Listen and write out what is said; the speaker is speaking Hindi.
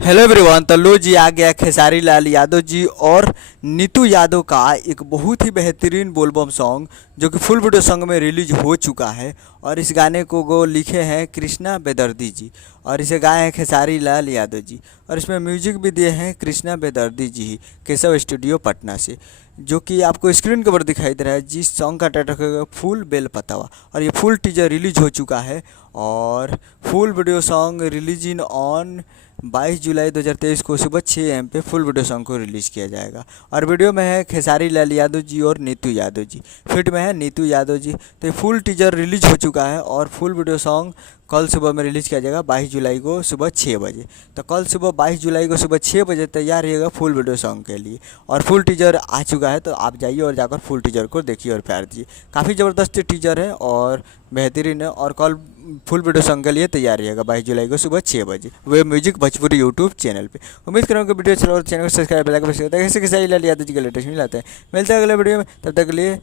Hello everyone. तो लो जी आ गया खेसारी लाल यादव जी और नीतू यादव का एक बहुत ही बेहतरीन बोलबम सॉन्ग जो कि फुल वीडियो सॉन्ग में रिलीज हो चुका है। और इस गाने को लिखे हैं कृष्णा बेदर्दी जी और इसे गाए हैं खेसारी लाल यादव जी। और इसमें म्यूजिक भी दिए हैं कृष्णा बेदर्दी जी ही, केशव स्टूडियो पटना से। जो कि आपको स्क्रीन के ऊपर दिखाई दे रहा है। जिस सॉन्ग का टाइटल है फूल बेल पतावा और ये फुल टीजर रिलीज हो चुका है। और full video song release in on 22 जुलाई 2023 को सुबह 6 AM पे फुल वीडियो सॉन्ग को रिलीज़ किया जाएगा। और वीडियो में है खेसारी लाल यादव जी और नीतू यादव जी, फिट में है नीतू यादव जी। तो ये फुल टीजर रिलीज हो चुका है और फुल वीडियो सॉन्ग कल सुबह में रिलीज़ किया जाएगा 22 जुलाई को सुबह 6 बजे। तो कल सुबह 22 जुलाई को सुबह 6 बजे तैयार रहिएगा फुल वीडियो सॉन्ग के लिए। और फुल टीजर आ चुका है, तो आप जाइए और जाकर फुल टीजर को देखिए और प्यार दीजिए। काफ़ी ज़बरदस्त टीजर है और बेहतरीन है। और कल फुल वीडियो सॉन्ग के लिए तैयार रहिएगा 22 जुलाई को सुबह 6 बजे वे म्यूजिक भोजपुरी यूट्यूब चैनल पे। उम्मीद करूँगा वीडियो अच्छा लगा, चैनल को सब्सक्राइब बेल आइकन प्रेस करते हैं। कैसे लाल यादव जी का लेटेस्ट मिल जाता है। मिलते हैं अगले वीडियो में, तब तक के लिए